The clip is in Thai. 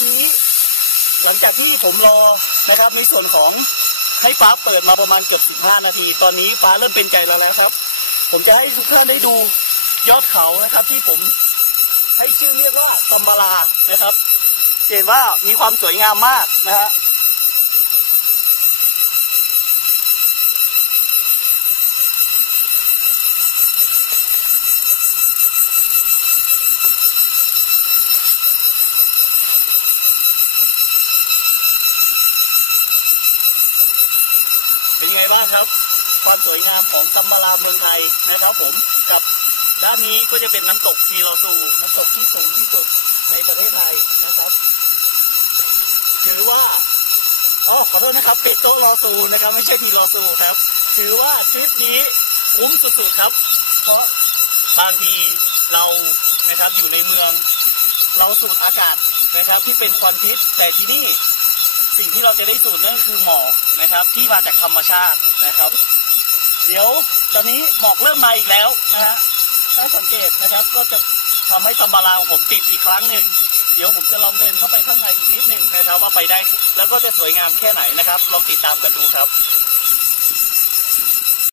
นนี้ หลังจากที่ผมรอนะครับ ในส่วนของให้ฟ้าเปิดมาประมาณเกือบ15 นาที ตอนนี้ฟ้าเริ่มเป็นใจเราแล้วครับ ผมจะให้ทุกท่านได้ดูยอดเขานะครับ ที่ผมให้ชื่อเรียกว่าซัมบารานะครับเห็นว่ามีความสวยงามมากนะฮะ เป็นยังไงบ้างครับ ความสวยงามของซัมบาราเมืองไทยนะครับ ผมกับด้านนี้ก็จะเป็นน้ำตกทีโรซูน้ำตกที่สูงที่สุดในประเทศไทยนะครับถือว่าอ๋อขอโทษนะครับเป็ดโตรอซูนะครับ ไม่ใช่ทีรอซูครับ ถือว่าทริปนี้คุ้มสุดๆครับ เพราะบางทีเรานะครับอยู่ในเมือง เราสูดอากาศนะครับที่เป็นควันพิษแต่ที่นี่ สิ่งที่เราจะได้สูตรนั่นคือหมอกนะครับ ที่มาจากธรรมชาตินะครับ เดี๋ยวตอนนี้หมอกเริ่มมาอีกแล้วนะฮะถ้าสังเกตนะครับก็จะทำให้ซัมบาราของผมติดอีกครั้งหนึ่งเดี๋ยวผมจะลองเดินเข้าไปข้างในอีกนิดนึงนะครับ ว่าไปได้แล้วก็จะสวยงามแค่ไหนนะครับ ลองติดตามกันดูครับ